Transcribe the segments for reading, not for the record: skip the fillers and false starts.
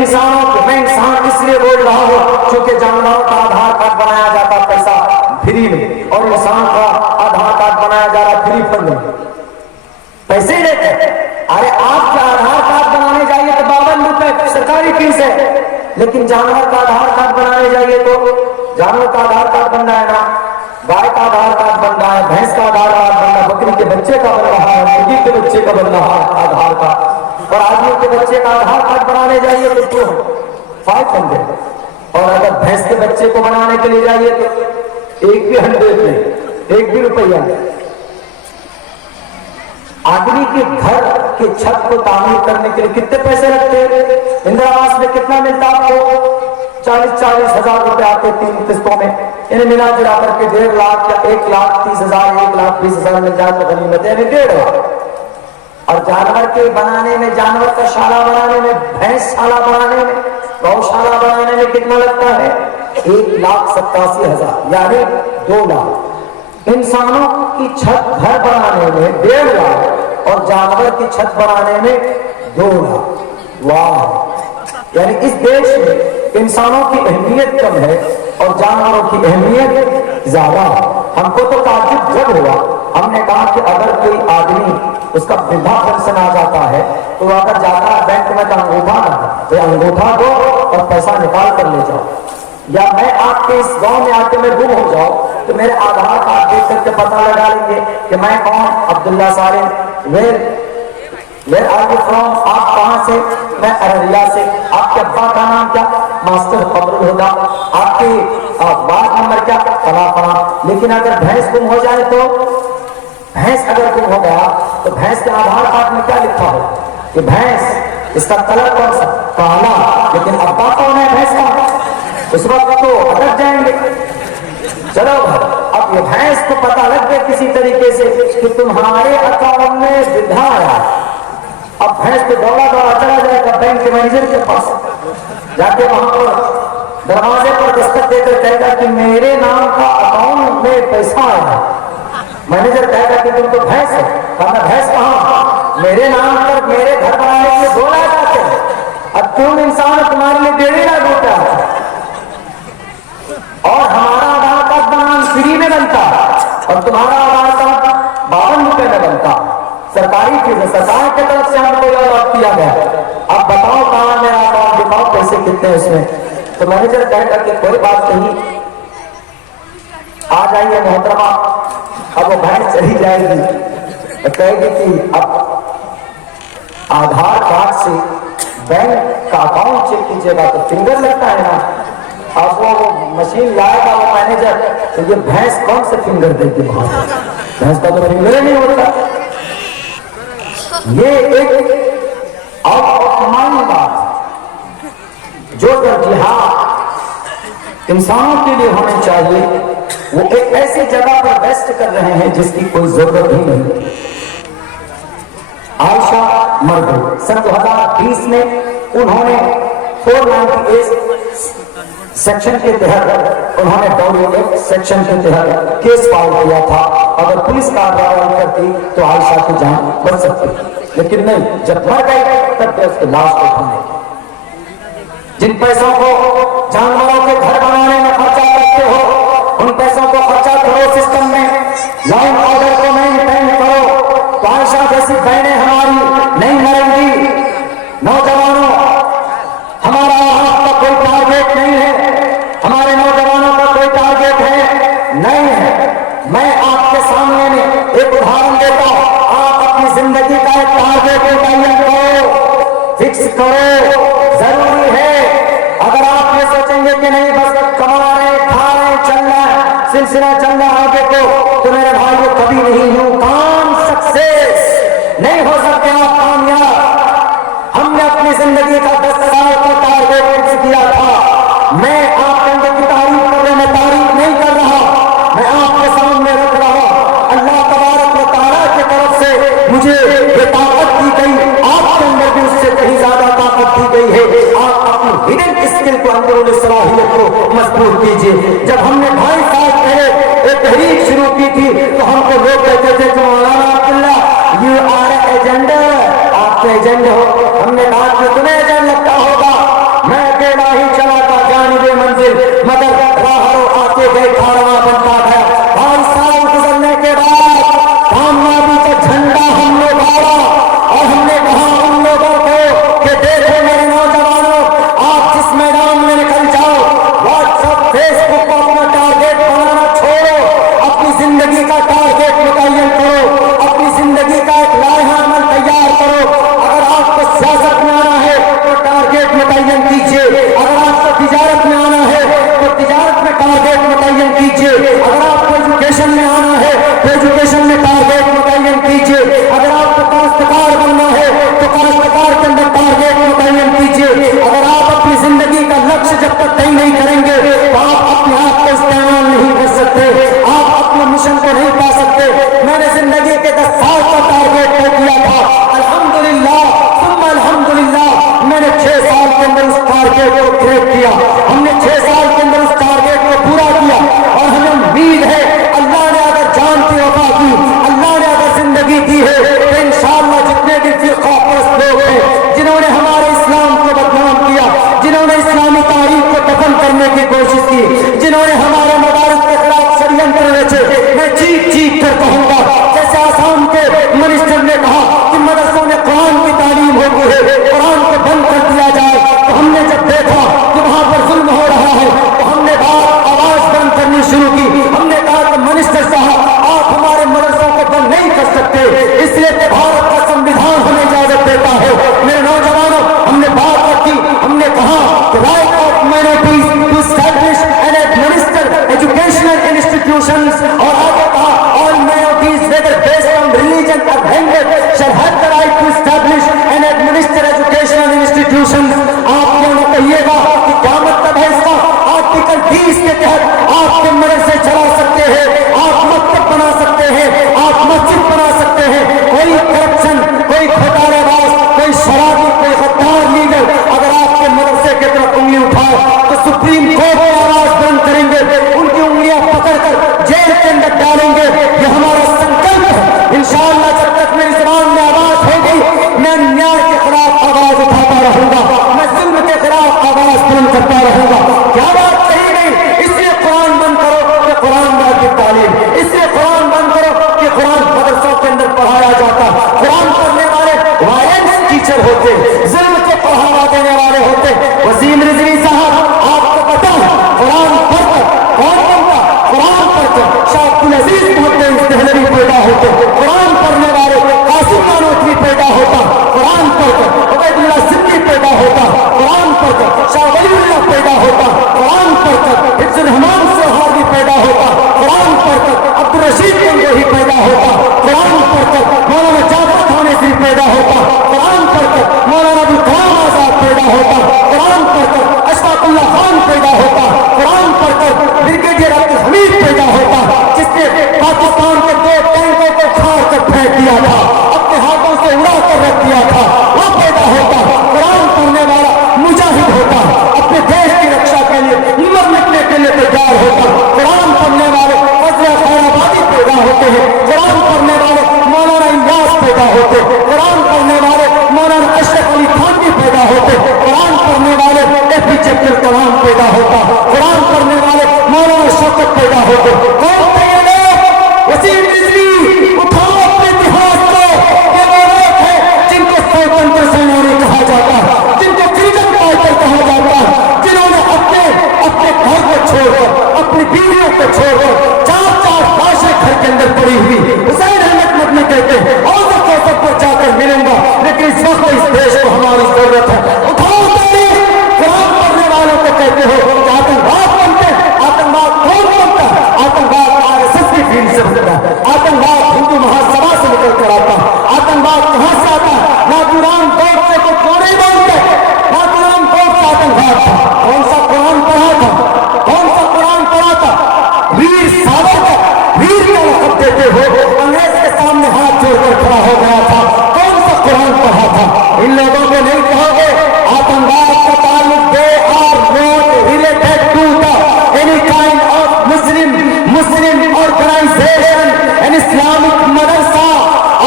انسانوں کو، میں انسان اس لیے بول رہا ہوں چونکہ جانوروں کا آدھار کارڈ بنایا جاتا پیسہ فری میں، اور انسان کا آدھار کارڈ بنایا جا رہا فری فنڈ میں، پیسے لیتے۔ ارے آپ کا آدھار کارڈ بنانے جائیے تو 52 روپے سرکاری فیس ہے، لیکن جانور کا آدھار کارڈ بنانے جائیے تو جانور کا آدھار کارڈ بن رہا ہے نا، گائے کا آدھار کارڈ بن رہا ہے، بھینس کا آدھار کارڈ بن رہا ہے، بکری کے بچے کا بن رہا ہے، مرغی کے بچے کا بن رہا ہے آدھار کارڈ، اور آدمی کے بچے کا آدھار کارڈ بنانے جائیے تو 500، اور اگر بھینس کے بچے کو بنانے کے لیے جائیے تو ایک بھی 100 نہیں، ایک بھی روپیہ نہیں۔ آدمی کے گھر کے چھت کو تعمیر کرنے کے لیے کتنے پیسے لگتے ہیں؟ اندرا آواس میں کتنا ملتا آپ کو؟ 40 ہزار روپے آتے 3 قسطوں میں، انہیں ملا جلا کر کے 1.5 لاکھ یا 1,30,000 1,20,000 مل جائے تو غنیمت ہے، 1.5 لاکھ۔ اور جانور کے بنانے میں، جانور کا شالہ بنانے میں، بھینس شالہ بنانے میں، گو شالہ بنانے میں کتنا لگتا ہے؟ 1,87,000 یعنی 2 لاکھ۔ انسانوں کی چھت گھر بنانے میں 1.5 لاکھ اور جانور کی چھت بنانے میں 2 لاکھ۔ واہ! یعنی اس دیش میں انسانوں کی اہمیت کم ہے اور جانوروں کی اہمیت زیادہ ہے۔ ہم کو تو تعجب جب ہوا، ہم نے کہا کہ اگر کوئی آدمی اس کا وردھا پنشن آ جاتا ہے تو وہ اگر جاتا ہے بینک میں تو انگوٹھا نہ دو، انگوٹھا دو اور پیسہ نکال کر لے جاؤ، یا میں آپ کے اس گاؤں میں آ کے میں گم ہو جاؤں تو میرے آدھار کارڈ دیکھ کر کے پتہ لگا لیں گے کہ میں کون؟ عبداللہ سالم۔ Where are you from? آپ کہاں سے؟ میں ارریا سے۔ آپ کے ابا کا نام کیا؟ ماسٹر قمر الہدیٰ۔ آپ کے وارڈ نمبر کیا؟ فلاں فلاں۔ لیکن اگر بھینس گم ہو جائے تو، بھینس اگر گم ہو گیا تو بھینس کے آدھار کارڈ میں کیا لکھا ہو کہ بھینس، اس کا کلر کون سا؟ کالا، لیکن ابا کون ہے بھینس کا؟ اس وقت تو اٹک جائیں گے۔ چلو اب یہ بھینس کو پتہ لگ گیا کسی طریقے سے کہ تمہارے اکاؤنٹ میں وردھا آیا، اب بھینس کو دوڑا چلا جائے گا بینک کے مینیجر کے پاس، جا کے وہاں پر دروازے پر دستخط دے کر کہے گا کہ میرے نام کا اکاؤنٹ میں پیسہ آیا۔ مینیجر کہے گا کہ تم تو بھینس ہے۔ کہا بھینس کہاں؟ میرے نام پر میرے گھر بنانے کے لیے 2 لاکھ آتے ہیں، اب تم انسان تمہارے لیے 1.5 لاکھ ہوتا ہے، اور ہمارا آدھار کارڈ بنانا فری میں بنتا اور تمہارا آدھار کارڈ 52 روپے میں بنتا، سرکاری چیز ہے، سرکار کی طرف سے ہم کو الاٹ کیا گیا۔ اب بتاؤ کہاں میرا اکاؤنٹ دکھاؤ، پیسے کتنے ہیں اس میں؟ تو مینیجر کہے گا کہ کوئی بات نہیں، آ جائیے محترمہ۔ اب وہ بھینس چلی جائے گی، کہے گی کہ اب آدھار کارڈ سے بینک کا اکاؤنٹ چیک کیجیے گا تو فنگر لگتا ہے نا۔ اب وہ مشین لائے گا وہ مینیجر، تو یہ بھینس کون سے فنگر دے گی؟ وہاں بھینس کا تو فنگر ہی نہیں ہوتا۔ یہ ایک آؤٹ آف مائنڈ بات، جو ترجیحات انسانوں کے لیے ہونی چاہیے وہ ایک ایسی جگہ پر ویسٹ کر رہے ہیں جس کی کوئی ضرورت ہی نہیں۔ عائشہ مر گئی سن 2020 میں، انہوں نے 498 سیکشن کے تحت، انہوں نے ڈوری ایکٹ سیکشن کے تحت کیس فائل کیا تھا۔ اگر پولیس کارروائی کرتی تو عائشہ کی جان بچ سکتی، لیکن نہیں، جب مر گئی تب اس کی لاش کو ڈھونڈنے کی۔ جن پیسوں کو جانوروں کے گھر بنانے میں خرچہ کرتے ہو، ان پیسوں کو خرچہ کرو سسٹم میں، لائن آرڈر کو مینٹین کرو، تو عائشہ جیسی بہنیں ہماری نہیں مریں گی۔ نوجوانوں، ہمارا آپ کا کوئی ٹارگیٹ نہیں ہے، ہمارے نوجوانوں کا کوئی ٹارگیٹ ہے نہیں ہے۔ میں آپ کے سامنے میں ایک ادھارن دیتا ہوں، آپ اپنی زندگی کا ایک ٹارگیٹ متعین کرو، فکس کرو۔ ضروری ہے، اگر آپ یہ سوچیں گے کہ نہیں بس کما رہے کھا رہے چل رہا ہے سلسلہ چل رہا ہے آگے تو میرے بھائی وہ کبھی نہیں ہوں کام سکسیس نہیں ہو سکتے آپ کامیاب۔ ہم نے اپنی زندگی کا 10 سال کا ٹارگیٹ فکس کیا تھا۔ میں آپ کے اندر کی تعریف کر رہے، میں تعریف نہیں کر رہا، میں آپ کے سامنے رکھ رہا۔ اللہ تبارک و تعالیٰ کی طرف سے مجھے یہ طاقت دی گئی، آپ کے اندر بھی اس سے کہیں زیادہ طاقت دی گئی ہے۔ آپ اپنی ہڈن اسکل کو، اندرونی صلاحیت کو مضبوط کیجیے۔ جب ہم نے 2.5 سال پہلے ایک تحریک شروع کی تھی تو ہم کو لوگ کہتے تھے کہ مولانا عبداللہ یو آر ایجنڈر، آپ کے ایجنڈ ہو۔ ہم نے کہا کہ تمہیں ایجنڈ لگتا ہوگا، کہیے گا کہ کیا مطلب ہے اس کا؟ آرٹیکل 20 کے تحت آپ کے مدرسے چلا سکتے ہیں، آپ مکتب بنا سکتے ہیں، آپ مسجد بنا سکتے ہیں. کوئی کرپشن، کوئی گھوٹالے باز، کوئی شرابی، کوئی غدار لیڈر اگر آپ کے مدرسے کی طرف انگلی اٹھائے تو سپریم کورٹ میں آواز بلند کریں گے، ان کی انگلیاں پکڑ کر جیل کے اندر ڈالیں گے. یہ ہمارا سنکلپ ہے. انشاءاللہ جب تک میری زبان میں آواز ہوگی میں نیائے کے خلاف آواز اٹھاتا رہوں گا، میں ظلم کے خلاف آواز بلند کرتا رہوں گا. کیا بات کہی گئی؟ اس لیے قرآن بند کرو کہ قرآن کی تعلیم، اس لیے قرآن بند کرو کہ قرآن مدرسوں کے اندر پڑھایا جاتا. قرآن پڑھنے والے وائلنس ٹیچر ہوتے، ظلم کو پڑھاوا دینے والے ہوتے. وسیم رضوی صاحب آپ کو پتا ہے قرآن پڑھ کر کون بنتا؟ قرآن پڑھ کر شاہ عبدالعزیز محمد دہلوی پیدا ہوتے، قرآن پڑھنے والے قاسم نانوتوی پیدا ہوتا، قرآن پڑھ کر عبید اللہ سندھی پیدا ہوتا، قرآن پڑھ کر شاہ ولی اللہ پیدا ہوتا، قرآن پڑھ کر حفظ الرحمان سہاروی پیدا ہوتا، قرآن پڑھ کر عبدالرشید گنگوہی پیدا ہوتا، قرآن پڑھ کر مولانا جعفر تھانوی پیدا ہوتا، قرآن پڑھ کر مولانا ابوالکلام آزاد پیدا ہوتا، قرآن پڑھ کر اشفاق اللہ خان پیدا ہوتا، قرآن پڑھ کر بریگیڈیئر عبدالحمید پیدا ہوتا جس نے پاکستان کے 2 ٹینکوں کو کھاڑ کر پھینک دیا تھا، اپنے ہاتھوں سے اڑا کر رکھ دیا تھا، وہ پیدا ہوتا. قرآن پڑھنے والا مجاہد ہوتا، اپنے دیش کی رکشا کے لیے مرنے کے لیے تیار ہوتا. قرآن پڑھنے والے فضل خیر آبادی پیدا ہوتے ہیں، قرآن پڑھنے والے مولانا الیاس پیدا ہوتے، قرآن پڑھنے والے مولانا اشرف علی تھانوی پیدا ہوتے، قرآن پڑھنے والے اے پی جے عبد الکلام پیدا ہوتا، قرآن پڑھنے والے مولانا شوکت پیدا ہوتے. کون تھے یہ لوگ؟ وسیم رضوی اٹھاؤ اپنے اتہاس کو. یہ وہ لوگ ہیں جن کو سوتنتر سینانی کہا جاتا ہے، جن کو فریڈم فائٹر کہا جاتا ہے، جنہوں نے اپنے گھر کو چھوڑ کر، اپنی بیویوں کو چھوڑ کر 4 لاشیں گھر کے اندر پڑی ہوئی. حسین احمد مدنی کہتے ہیں اور سب پر جا کر ملوں گا، لیکن اس وقت اس دیش کو ہماری ضرورت ہے. اٹھاؤ تاریخ. قرآن پڑھنے والوں کو کہتے ہو کہ آتنکواد بنتے ہیں. آتنکواد کون بنتا ہے؟ آتنکواد RSS کی فیلڈ سے بنتا ہے، آتنکواد ہندو مہاسبھا سے نکل کر آتا ہے. آتنکواد کہاں سے آتا ہے؟ ناتھورام گوڈسے کو کیوں نہیں مانتے؟ ناتھورام گوڈسے آتنکواد تھا. کون سا قرآن پڑھا تھا؟ کون سا قرآن پڑھا تھا؟ ویر ساورکر، ویر کا لقب دیتے ہوئے انگریز کے سامنے ہاتھ جوڑ کر کھڑا ہو گیا تھا. کون سا قرآن پڑھا تھا؟ ان لوگوں کو نہیں کہو گے آتنکواد کا تعلق دے are not related to the any kind of Muslim organization and Islamic مدرسہ.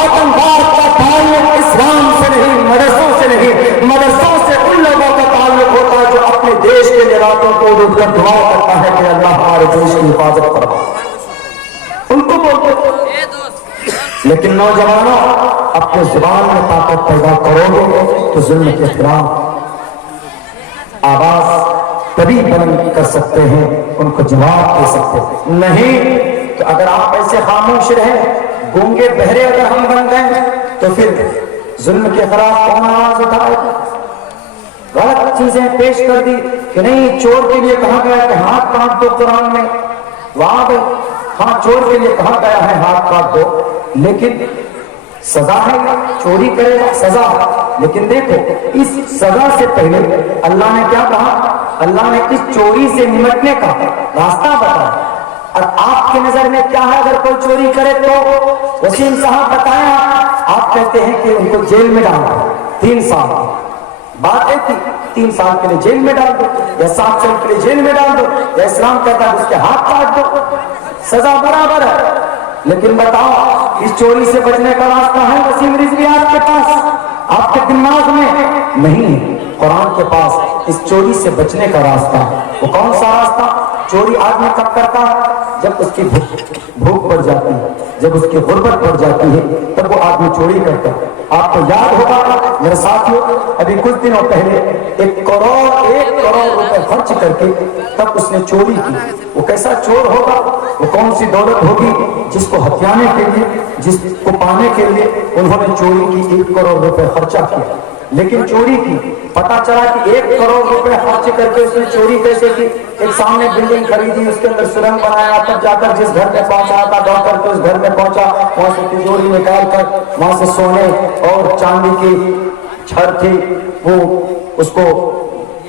آتنکواد کا تعلق اسلام سے نہیں، مدرسوں سے نہیں، مدرسوں سے ان لوگوں کا تعلق ہوتا ہے جو اپنے دیش کے لیے راتوں کو اٹھ کر دعا کرتا ہے کہ اللہ ہمارے دیش کی حفاظت کرو. ان کو بولتے. لیکن نوجوانوں اپنے زبان میں طاقت پیدا کرو گے تو ظلم کے خلاف آواز تبھی بلند کر سکتے ہیں، ان کو جواب دے سکتے ہیں. نہیں تو اگر آپ ایسے خاموش رہیں، گونگے بہرے اگر ہم بن گئے تو پھر ظلم کے خلاف کون آواز اٹھائے گا؟ غلط چیزیں پیش کر دی کہ نہیں چور کے لیے کہا گیا کہ ہاتھ کاٹ دو قرآن میں، وہاں پہ ہاں چور کے لیے کہا گیا ہے ہاتھ کاٹ دو، لیکن سزا ہے چوری کرے گا سزا. لیکن دیکھو اس سزا سے پہلے اللہ نے کیا کہا؟ اللہ نے اس چوری سے نمٹنے کا راستہ بتایا. اور آپ کی نظر میں کیا ہے اگر کوئی چوری کرے تو؟ وسیم صاحب بتایا، آپ کہتے ہیں کہ ان کو جیل میں ڈال دو 3 سال. بات ایک تھی 3 سال کے لیے جیل میں ڈال دو یا 7 سال کے لیے جیل میں ڈال دو، یا اسلام کہتا ہے اس کے ہاتھ کاٹ دو، سزا برابر ہے. لیکن بتاؤ اس چوری سے بچنے کا راستہ ہے وسیم رضوی آپ کے پاس؟ آپ کے دماغ میں نہیں ہے. قرآن کے پاس اس چوری سے بچنے کا راستہ ہے. وہ کون سا راستہ؟ چوری آدمی کب کرتا ہے؟ جب اس کی بھوک پڑ جاتی ہے، جب اس کی غربت پڑ جاتی ہے تب وہ آدمی چوری کرتا ہے. آپ کو یاد ہوگا میرے ساتھیوں، ابھی کچھ دنوں پہلے 1 کروڑ روپے خرچ کر کے تب اس نے چوری کی. وہ کیسا چور ہوگا؟ وہ کون سی دولت ہوگی جس کو ہتھیانے کے لیے، جس کو پانے کے لیے انہوں نے چوری کی 1 کروڑ روپے خرچہ کیا. لیکن چوری کی پتا چلا کہ 1 کروڑ روپے خرچ کر کے اس نے چوری کیسے کی؟ ایک سامنے بلڈنگ خریدی، اس کے اندر سرنگ بنایا، تب جا کر جس گھر میں پہنچا تھا ڈاکٹر کے اس گھر میں پہنچا، وہاں سے تجوری نکال کر وہاں سے سونے اور چاندی کی چھڑ تھی وہ اس کو